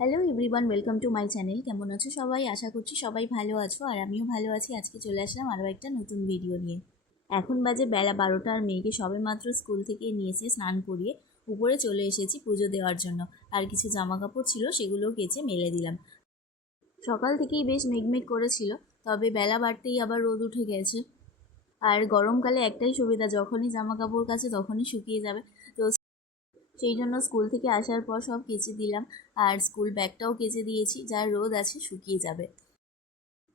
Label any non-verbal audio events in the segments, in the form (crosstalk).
Hello everyone welcome to my channel কেমন আছো সবাই? আশা করছি সবাই ভালো আছো আর আমিও ভালো আছি। আজকে চলে আসলাম আরও একটা নতুন ভিডিও নিয়ে। এখন বাজে বেলা বারোটা আর মেয়েকে সবে মাত্র স্কুল থেকে নিয়ে এসে স্নান করিয়ে উপরে চলে এসেছি পুজো দেওয়ার জন্য। আর কিছু জামা কাপড় ছিল সেগুলোও কেচে মেলে দিলাম। সকাল থেকেই বেশ মেঘমেঘ করেছিল, তবে বেলা বাড়তেই আবার রোদ উঠে গেছে। আর গরমকালে একটাই সুবিধা, যখনই জামা কাপড় কাছে তখনই শুকিয়ে যাবে। সেই জন্য স্কুল থেকে আসার পর সব কেচে দিলাম। আর স্কুল ব্যাগটাও কেচে দিয়েছি যার রোদ আছে শুকিয়ে যাবে।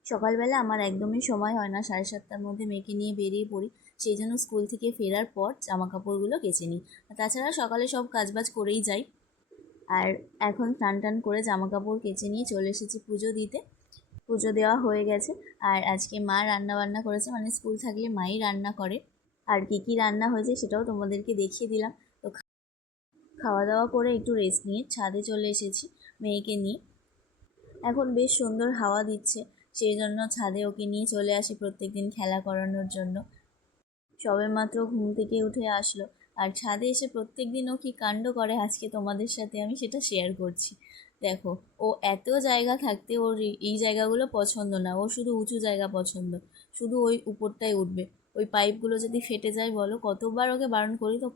সকালবেলা আমার একদমই সময় হয় না, সাড়ে সাতটার মধ্যে মেয়েকে নিয়ে বেরিয়ে পড়ি। সেই জন্য স্কুল থেকে ফেরার পর জামা কাপড়গুলো কেচে নিই। তাছাড়া সকালে সব কাজবাজ করেই যাই। আর এখন স্নান টান করে জামা কাপড় কেচে নিয়ে চলে এসেছি পুজো দিতে। পুজো দেওয়া হয়ে গেছে। আর আজকে মা রান্না বান্না করেছে মানে স্কুল থাকলে মাই রান্না করে। আর কী কী রান্না হয়েছে সেটাও তোমাদেরকে দেখিয়ে দিলাম। খাওয়া দাওয়া করে একটু রেস্ট নিয়ে ছাদে চলে এসেছি মেয়েকে নিয়ে। এখন বেশ সুন্দর হাওয়া দিচ্ছে সেই জন্য ছাদে ওকে নিয়ে চলে আসি প্রত্যেক দিন খেলা করানোর জন্য। সবে মাত্র ঘুম থেকে উঠে আসলো, আর ছাদে এসে প্রত্যেক দিন ও কী কাণ্ড করে আজকে তোমাদের সাথে আমি সেটা শেয়ার করছি। দেখো, ও এত জায়গা থাকতে ওর এই জায়গাগুলো পছন্দ না, ও শুধু উঁচু জায়গা পছন্দ, শুধু ওই উপরটাই উঠবে। ওই পাইপগুলো যদি ফেটে যায় বলো, কতবার ওকে বারণ করি তো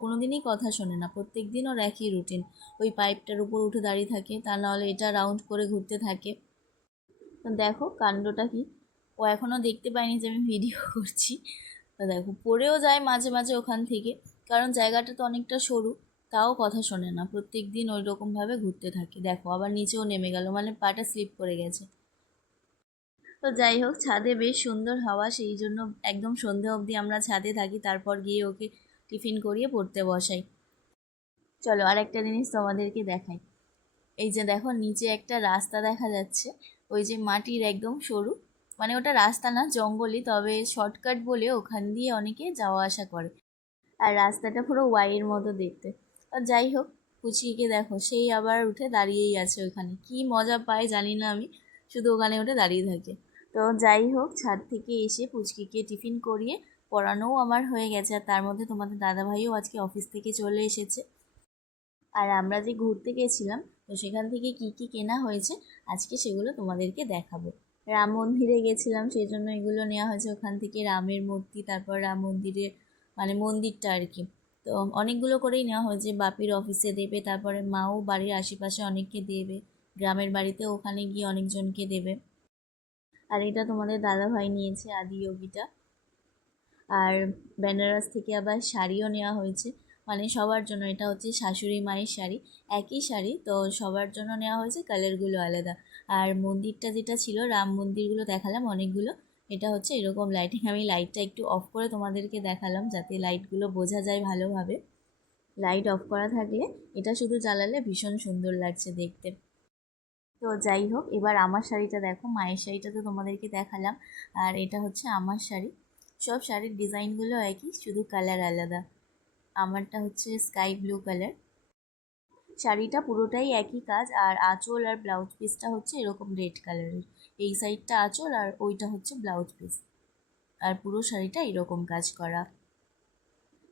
কোনো দিনই কথা শোনে না। প্রত্যেক দিন ওর একই রুটিন ওই পাইপটার উপর উঠে দাঁড়িয়ে থাকে, তা নাহলে এটা রাউন্ড করে ঘুরতে থাকে। তো দেখো কাণ্ডটা কি? ও এখনও দেখতে পায়নি যে আমি ভিডিও (laughs) করছি। তো দেখো, পড়েও যায় মাঝে মাঝে ওখান থেকে, কারণ জায়গাটা তো অনেকটা সরু, তাও কথা শোনে না। প্রত্যেক দিন ওই রকমভাবে ঘুরতে থাকে। দেখো আবার নিচেও নেমে গেল মানে পাটা স্লিপ করে গেছে। তো যাই হোক, ছাদে বেশ সুন্দর হাওয়া, সেই জন্য একদম সন্ধে অবধি আমরা ছাদে থাকি, তারপর গিয়ে ওকে টিফিন করিয়ে পড়তে বসাই। চলো আর একটা জিনিস তোমাদেরকে দেখাই। এই যে দেখো, নিচে একটা রাস্তা দেখা যাচ্ছে, ওই যে মাটির একদম সরু। মানে ওটা রাস্তা না, জঙ্গলই, তবে শর্টকাট বলে ওখান দিয়ে অনেকে যাওয়া আসা করে। আর রাস্তাটা পুরো ওয়াইয়ের মতো দেখতে। আর যাই হোক, কুচিকে দেখো, সেই আবার উঠে দাঁড়িয়েই আছে ওখানে। কি মজা পায় জানি না আমি, শুধু ওখানে উঠে দাঁড়িয়ে থাকে। তো যাই হোক, ছাদ থেকে এসে পুচকিকে টিফিন করিয়ে পড়ানোও আমার হয়ে গেছে। আর তার মধ্যে তোমাদের দাদাভাইও আজকে অফিস থেকে চলে এসেছে। আর আমরা যে ঘুরতে গেছিলাম, তো সেখান থেকে কি কি কেনা হয়েছে, আজকে সেগুলো তোমাদেরকে দেখাবো। রাম মন্দিরে গেছিলাম, সেই জন্য এগুলো নেওয়া হয়েছে। ওখান থেকে রামের মূর্তি, তারপর রাম মন্দিরের মানে মন্দিরটা আর কি। তো অনেকগুলো করেই নেওয়া হয়েছে। বাপির অফিসে দেবে, তারপরে মাও বাড়ির আশেপাশে অনেককে দেবে। গ্রামের বাড়িতে ওখানে গিয়ে অনেকজনকে দেবে। আর এটা তোমাদের দাদাভাই নিয়েছে আদি যোগীটা আর বেনারস থেকে আবার শাড়িও নেওয়া হয়েছে। মানে সবার জন্য, এটা হচ্ছে শাশুড়ি মায়ের শাড়ি। একই শাড়ি, তো সবার জন্য নেওয়া হয়েছে, কালারগুলো আলাদা। আর মন্দিরটা যেটা ছিল, রাম মন্দিরগুলো দেখালাম অনেকগুলো। এটা হচ্ছে এরকম লাইটিং আমি লাইটটা একটু অফ করে তোমাদেরকে দেখালাম যাতে লাইটগুলো বোঝা যায় ভালোভাবে। লাইট অফ করা থাকলে, এটা শুধু জ্বালালে ভীষণ সুন্দর লাগছে দেখতে। তো যাই হোক, এবার আমার শাড়িটা দেখো, মায়ের শাড়িটা তো তোমাদেরকে দেখালাম। আর এটা হচ্ছে আমার শাড়ি। সব শাড়ির ডিজাইনগুলো একই, শুধু কালার আলাদা। আমারটা হচ্ছে স্কাই ব্লু কালার। শাড়িটা পুরোটাই একই কাজ, আর আঁচল আর ব্লাউজ পিসটা হচ্ছে এরকম রেড কালারের। এই সাইডটা আঁচল আর ওইটা হচ্ছে ব্লাউজ পিস। আর পুরো শাড়িটা এরকম কাজ করা।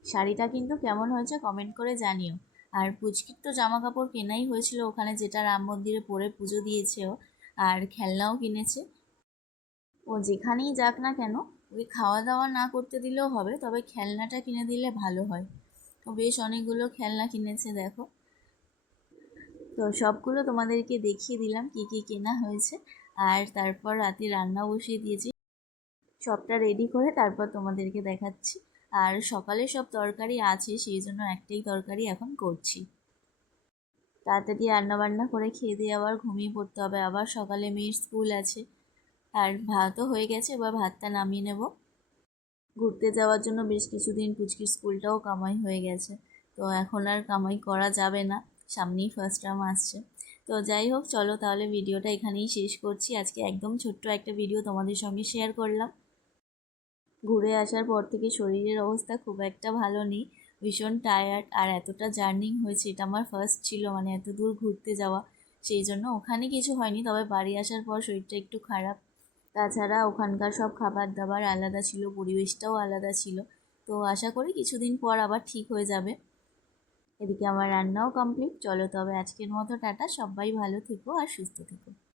শাড়িটা কিন্তু কেমন হয়েছে কমেন্ট করে জানিও। আর পুচকির তো জামা কাপড় কেনাই হয়েছিল ওখানে, যেটা রাম মন্দিরে পরে পুজো দিয়েছে ও আর খেলনাও কিনেছে। ও যেখানেই যাক না কেন ওকে খাওয়া দাওয়া না করতে দিলেও হবে, তবে খেলনাটা কিনে দিলে ভালো হয়। ও বেশ অনেকগুলো খেলনা কিনেছে, দেখো। তো সবগুলো তোমাদেরকে দেখিয়ে দিলাম কি কি কেনা হয়েছে, আর তারপর রাতে রান্না বসিয়ে দিয়েছি। সবটা রেডি করে তারপর তোমাদেরকে দেখাচ্ছি। আর সকালে সব তরকারি আছে, সেই জন্য একটাই তরকারি এখন করছি। তাড়াতাড়ি রান্নাবান্না করে খেয়ে দিয়ে আবার ঘুমিয়ে পড়তে হবে। আবার সকালে মেয়ের স্কুল আছে, আর ভাতও হয়ে গেছে, এবার ভাতটা নামিয়ে নেব। ঘুরতে যাওয়ার জন্য বেশ কিছুদিন পুচকির স্কুলটাও কামাই হয়ে গেছে। তো এখন আর কামাই করা যাবে না, সামনেই ফার্স্ট টার্ম আসছে। তো যাই হোক, চলো তাহলে ভিডিওটা এখানেই শেষ করছি। আজকে একদম ছোট্ট একটা ভিডিও তোমাদের সঙ্গে শেয়ার করলাম। ঘুরে আসার পর থেকে শরীরের অবস্থা খুব একটা ভালো নেই। ভীষণ টায়ার্ড আর এতটা জার্নিং হয়েছে, এটা আমার ফার্স্ট ছিল মানে এত দূর ঘুরতে যাওয়া। সেই জন্য ওখানে কিছু হয়নি, তবে বাড়ি আসার পর শরীরটা একটু খারাপ। তাছাড়া ওখানকার সব খাবার দাবার আলাদা ছিল, পরিবেশটাও আলাদা ছিল। তো আশা করি কিছুদিন পর আবার ঠিক হয়ে যাবে। এদিকে আমার রান্নাও কমপ্লিট চলো তবে আজকের মতো টাটা। সবাই ভালো থেকো আর সুস্থ থেকো।